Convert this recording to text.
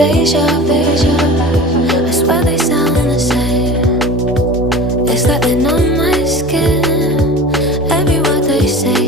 Deja vu, I swear they sound the same. It's like they're on my skin. Every word they say